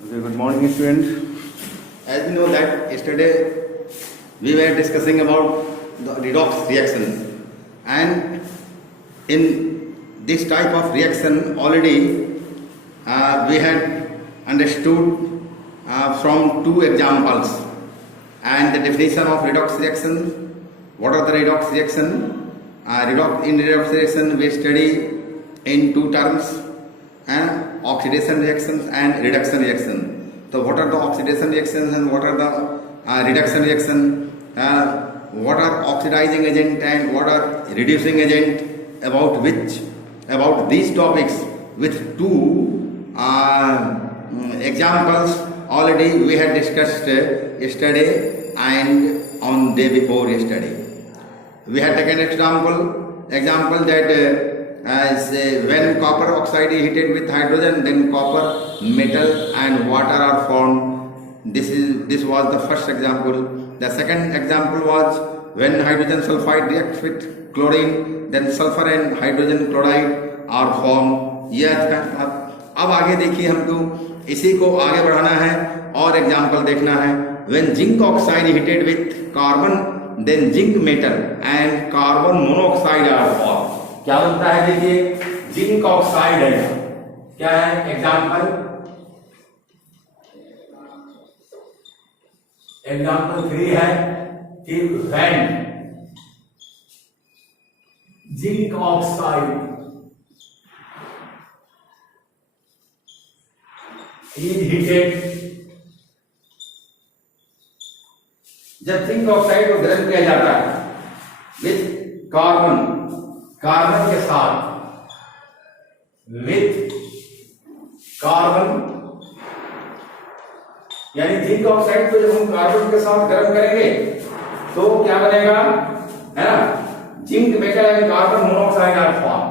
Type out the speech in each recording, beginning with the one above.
Okay, good morning, students. As you know that yesterday we were discussing about the redox reaction, and in this type of reaction already we had understood from two examples and the definition of redox reaction. What are the redox reaction? In redox reaction we study in two terms, oxidation reactions and reduction reaction. So what are the oxidation reactions and what are the reduction reaction? What are oxidizing agent and what are reducing agent? About these topics with two examples already we had discussed yesterday and on day before yesterday. We had taken example that as when copper oxide is heated with hydrogen, then copper, metal and water are formed. This was the first example. The second example was when hydrogen sulfide reacts with chlorine, then sulfur and hydrogen chloride are formed. अब आगे देखिए, हमको इसी को आगे बढ़ाना है और एग्जाम्पल देखना है. When zinc oxide is heated with carbon, then zinc metal and carbon monoxide are formed. क्या बनता है? देखिए, जिंक ऑक्साइड है. क्या है एग्जाम्पल 3 है कि when zinc oxide is heated, जब जिंक ऑक्साइड को गर्म किया जाता है विथ कार्बन के साथ, विथ कार्बन, यानी जिंक ऑक्साइड को जब हम कार्बन के साथ गर्म करेंगे तो क्या बनेगा, है ना, zinc metal and carbon monoxide are form.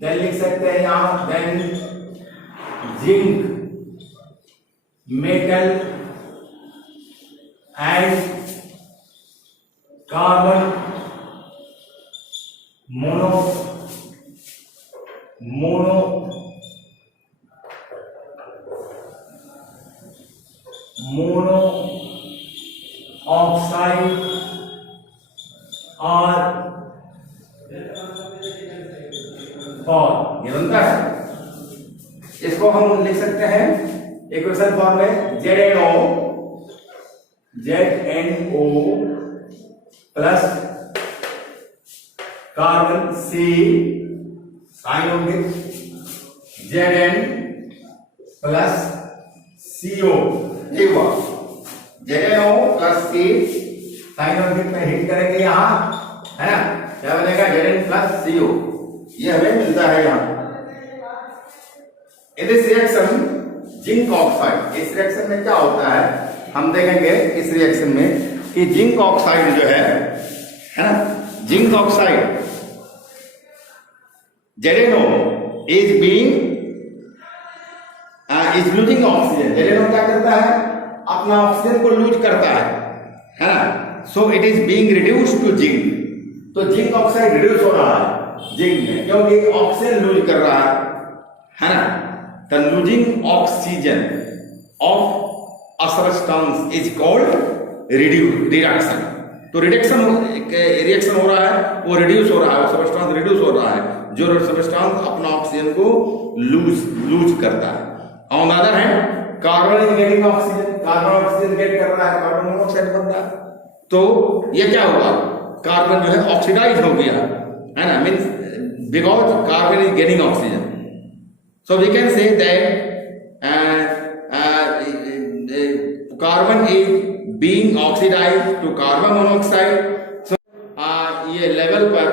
Then लिख सकते हैं यहां, then zinc metal and carbon monoxide और ये बनता है. इसको हम लिख सकते हैं इक्वेशन फॉर्म में ZnO plus carbon C sign होंगे, Zn प्लस CO, ये हुआ ZnO प्लस C साइन होंगे में हिट करेंगे यहां, है ना, क्या बनेगा Zn प्लस CO. ये हमें मिलता है यहां. इन दिस रिएक्शन जिंक ऑक्साइड, इस रिएक्शन में क्या होता है हम देखेंगे इस रिएक्शन में कि जिंक ऑक्साइड जो है ना, zinc oxide ZnO is losing oxygen. ZnO क्या करता है, अपना ऑक्सीजन को लूज करता है ना. So it is being reduced to zinc. तो जिंक ऑक्साइड रिड्यूस हो रहा है जिंक में क्योंकि ऑक्सीजन लूज कर रहा है ना. The losing oxygen of a substance is called reduction. तो रिएक्शन हो रहा है, वो रिड्यूस हो रहा है, वो सब्सटेंस रिड्यूस हो रहा है, जो सब्सटेंस अपना ऑक्सीजन को लूज करता है. On the other hand carbon is getting oxygen, carbon oxygen get कर रहा है, कार्बन मोनोऑक्साइड बन रहा है. तो ये क्या होगा, कार्बन जो है ऑक्सीडाइज हो गया, है ना, means because carbon is getting oxygen. So we can say that carbon is being oxidised to carbon monoxide. ये लेवल पर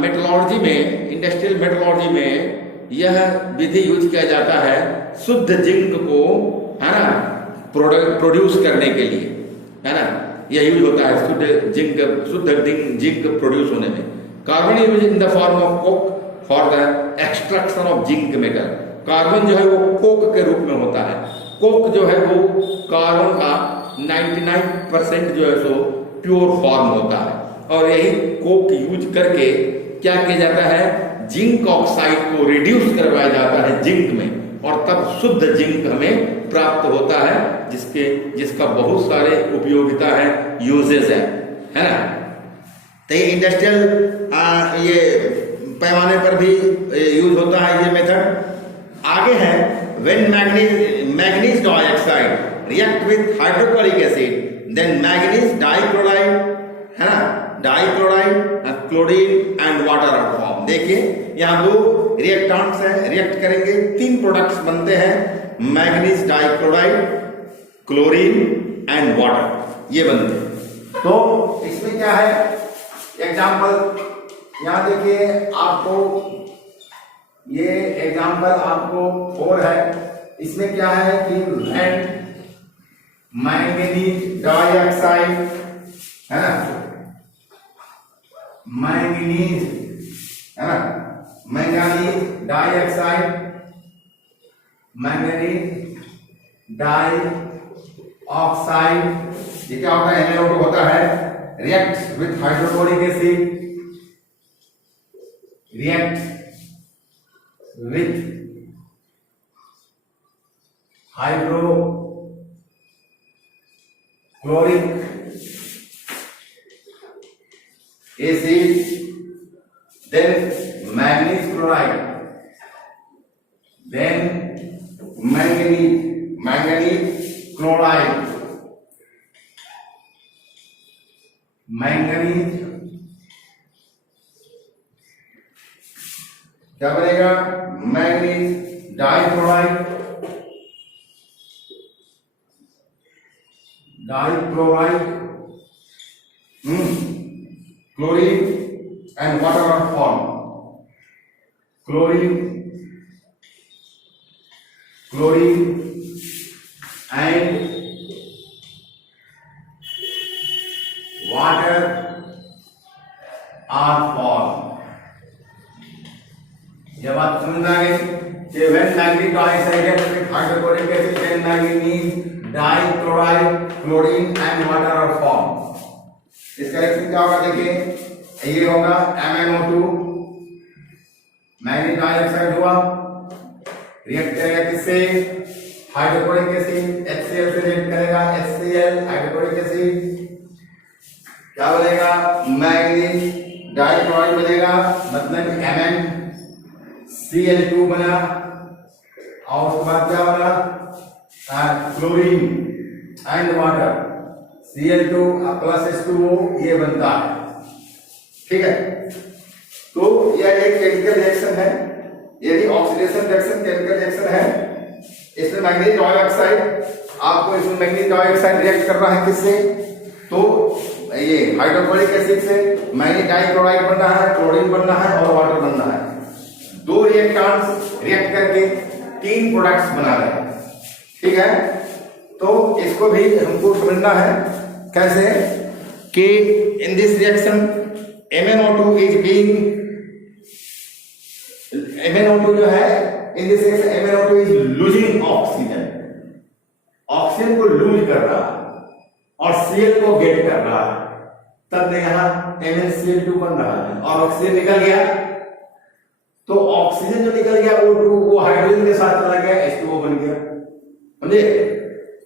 मेटलॉर्जी में, इंडस्ट्रियल मेटलॉर्जी में यह विधि यूज किया जाता है शुद्ध जिंक को, है ना, प्रोड्यूस करने के लिए, है ना. यह यूज होता है शुद्ध जिंक प्रोड्यूस होने में. Carbon is used in the form of Coke for the extraction of zinc metal. Carbon जो है वो कोक के रूप में होता है. कोक जो है वो कार्बन का 99% जो है सो प्योर फॉर्म होता है, और यही कोक यूज करके क्या किया जाता है, जिंक ऑक्साइड को रिड्यूस करवाया जाता है जिंक में, और तब शुद्ध जिंक हमें प्राप्त होता है, जिसका बहुत सारे उपयोगिता है, यूजेस है ना। तो ये इंडस्ट्रियल ये पैमाने पर भी यूज होता है ये मेथड। आगे है when manganese dioxide react with hydrochloric acid then manganese dichloride है ना, dichloride chlorine and water are form. देखिए यहाँ दो रिएक्टेंट्स हैं, रिएक्ट करेंगे, 3 प्रोडक्ट्स बनते हैं, manganese dichloride, chlorine and water, ये बनते हैं। तो इसमें क्या है एग्जाम्पल, यहाँ देखिए आपको ये एग्जाम्पल आपको 4 है। इसमें क्या है कि मैंगनीज डाइऑक्साइड है ना, मैंगनीज है ना, मैंगनीज डाइऑक्साइड, मैंगनीज डाइऑक्साइड, ये क्या होता है, NaO2 होता है, react with hydrochloric acid, react with hydrochloric acid, then manganese chloride, then manganese chloride, manganese क्या बनेगा, manganese dichloride, chlorine and water are form, chlorine and water are form. जब आप समझ आ गए कि when manganese dioxide with hydrochloric acid then manganese dichloride chlorine and water are form. इसका reaction क्या होगा, देखिए ये होगा MnO2, मैग्नीज डाइऑक्साइड हुआ, रिएक्ट करेगा किससे, हाइड्रोक्लोरिक एसिड, HCl से रिएक्ट करेगा, HCl हाइड्रोक्लोरिक एसिड, क्या बनेगा, मैग्नीज डाइक्लोराइड बनेगा, मतलब MnCl2 बना, और उसके बाद क्या बना, chlorine and water, Cl2 plus H2O, ये बनता है, ठीक है। तो यह एक केमिकल रिएक्शन है, यदि ऑक्सीडेशन रिएक्शन केमिकल रिएक्शन है। इसमें मैग्नीज डाइऑक्साइड, आपको इसमें मैग्नीज डाइऑक्साइड रिएक्ट कर रहा है किससे, तो ये हाइड्रोक्लोरिक एसिड से मैग्नीज डाइक्लोराइड बन रहा है, क्लोरीन बन रहा है और वाटर बन रहा है। 2 रिएक्टेंट्स रिएक्ट करके 3 प्रोडक्ट्स बना रहे हैं, ठीक है। तो इसको भी हमको समझना है कैसे कि इन दिस रिएक्शन MnO2 जो है इन this reaction MnO2 is losing oxygen, oxygen को लूज कर रहा है और Cl को गेट कर रहा है, तब यहाँ MnCl2 बन रहा है और ऑक्सीजन निकल गया। तो ऑक्सीजन जो निकल गया वो हाइड्रोजन के साथ चला गया, H2O बन गया, समझे।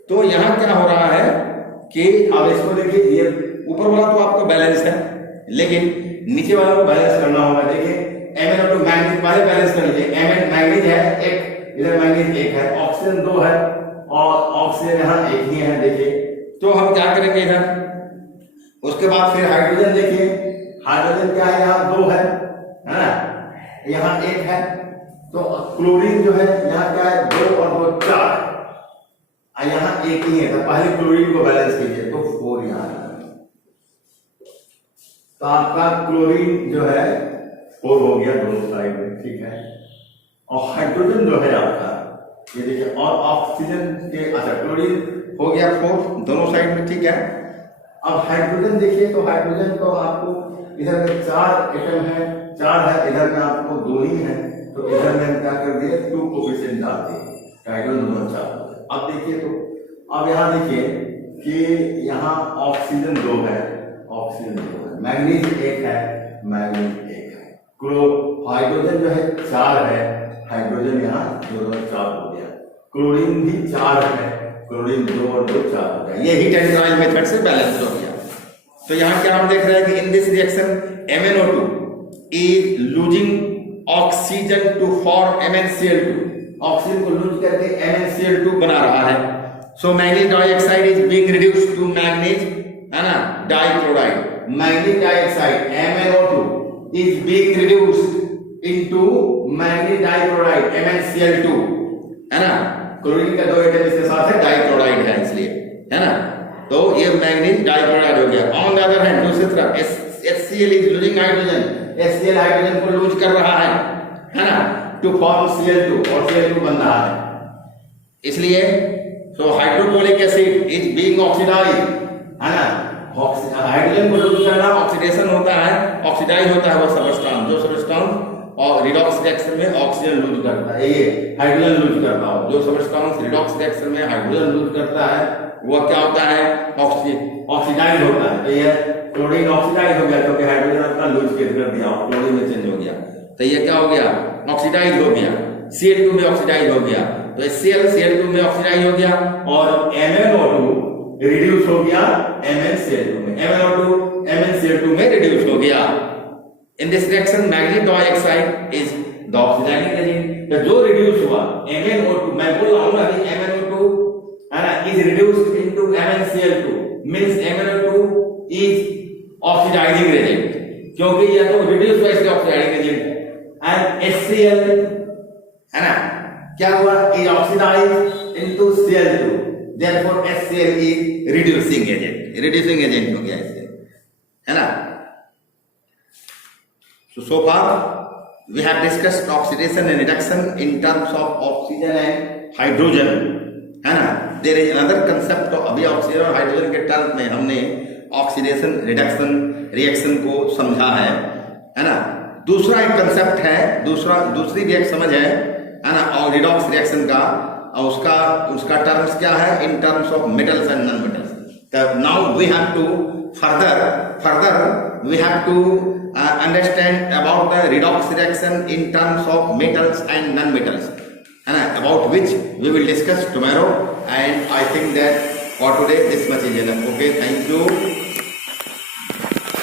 तो यहाँ क्या हो रहा है कि अब इसको देखिए, ये ऊपर वाला तो आपका बैलेंस है, लेकिन नीचे वाला को बैलेंस करना होगा। देखिए MnO2 मैग्नीज पहले बैलेंस कर लीजिए, मैग्नीज है 1, इधर मैग्नीज 1 है, ऑक्सीजन 2 है और ऑक्सीजन यहाँ 1 ही है, देखिए। तो हम क्या करेंगे इधर, उसके बाद फिर हाइड्रोजन देखिए, हाइड्रोजन क्या है, यहाँ 2 है ना, यहाँ 1 है, तो क्लोरीन जो है यहाँ क्या है, 2 और 2 4, यहाँ 1 ही है, तो पहले क्लोरीन को बैलेंस कीजिए, तो 4 यहाँ है। तो आपका क्लोरीन जो है 4 हो गया दोनों साइड में, ठीक है। और हाइड्रोजन जो है आपका ये देखिए, और ऑक्सीजन के, अच्छा क्लोरीन हो गया 4 दोनों साइड में, ठीक है। अब हाइड्रोजन देखिए, तो हाइड्रोजन तो आपको इधर में 4 एटम है, 4 है, इधर में आपको 2 ही है, तो इधर में क्या कर दिए, 2 कोफिशिएंट डाल दिए, हाइड्रोजन दोनों 4। अब देखिए, तो अब यहाँ देखिए कि यहाँ ऑक्सीजन 2 है, ऑक्सीजन 2 है, मैग्नीज 1 है, मैग्नीज 1 है, हाइड्रोजन जो है 4 है, हाइड्रोजन यहाँ 2 और 4 हो गया। क्लोरीन भी 4 है, क्लोरीन 2 और 2 4 हो गया। ये हीट एंड ट्रायल मेथड से बैलेंस हो गया। तो यहाँ क्या हम देख रहे हैं कि in this reaction MnO2 is losing oxygen to form MnCl2, oxygen को लूज करके MnCl2 बना रहा है। So manganese dioxide is being reduced to manganese, है ना, dichloride. Manganese dioxide MnO2 is being reduced into manganese dichloride MnCl2, है ना। Chlorine का 2 एटम इसके साथ है, डाइक्लोराइड है इसलिए, है ना। तो ये मैग्नीज डाइक्लोराइड हो गया। ऑन द अदर हैंड दूसरी तरफ HCl is losing hydrogen, HCl hydrogen को लूज कर रहा है ना, टू फॉर्म Cl2 और Cl2 बन रहा है। इसलिए so hydrochloric acid is being oxidise, है ना। हाइड्रोजन को लूज करना ऑक्सीडेशन होता है, ऑक्सीडाइज होता है वो सबस्टेंस, जो सबस्टेंस और रिडॉक्स रिएक्शन में ऑक्सीजन लूज करता है, ये हाइड्रोजन लूज करता हो। जो सबस्टेंस रिडॉक्स रिएक्शन में हाइड्रोजन लूज करता है वो क्या होता है, ऑक्सीडाइज होता है। तो ये क्लोरीन ऑक्सीडाइज हो गया क्योंकि हाइड्रोजन अपना लूज कर दिया, क्लोरीन में चेंज हो गया। तो ये क्या हो गया, ऑक्सीडाइज हो गया। Cl2 में ऑक्सीडाइज हो गया, तो HCl Cl2 में ऑक्सीडाइज हो गया और MnO2 रिड्यूस हो गया MnCl2 में, MnO2 MnCl2 में रिड्यूस हो गया। In this reaction manganese dioxide is the oxidising agent. तो जो रिड्यूस हुआ MnO2, मैं बोल रहा हूं ना कि MnO2 है ना is reduced into MnCl2 means MnO2 is oxidising agent, क्योंकि यह तो रिड्यूस हुआ इसलिए ऑक्सीडाइजिंग एजेंट है। एंड HCl, है ना, क्या हुआ, is oxidised into Cl2, therefore HCl is reducing agent, reducing agent हो गया इससे, है ना। So far we have discussed oxidation and reduction in terms of oxygen and hydrogen, है ना। There is another concept of, अभी ऑक्सीजन और hydrogen के टर्म में हमने ऑक्सीडेशन रिडक्शन रिएक्शन को समझा है ना। दूसरा एक कंसेप्ट है, दूसरी भी एक समझ है ना, और रिडॉक्स रिएक्शन का, और उसका टर्म्स क्या है, in terms of metals and non metals. Now we have to further we have to understand about the redox reaction in terms of metals and non-metals, and about which we will discuss tomorrow. And I think that for today this much is enough. Okay, thank you.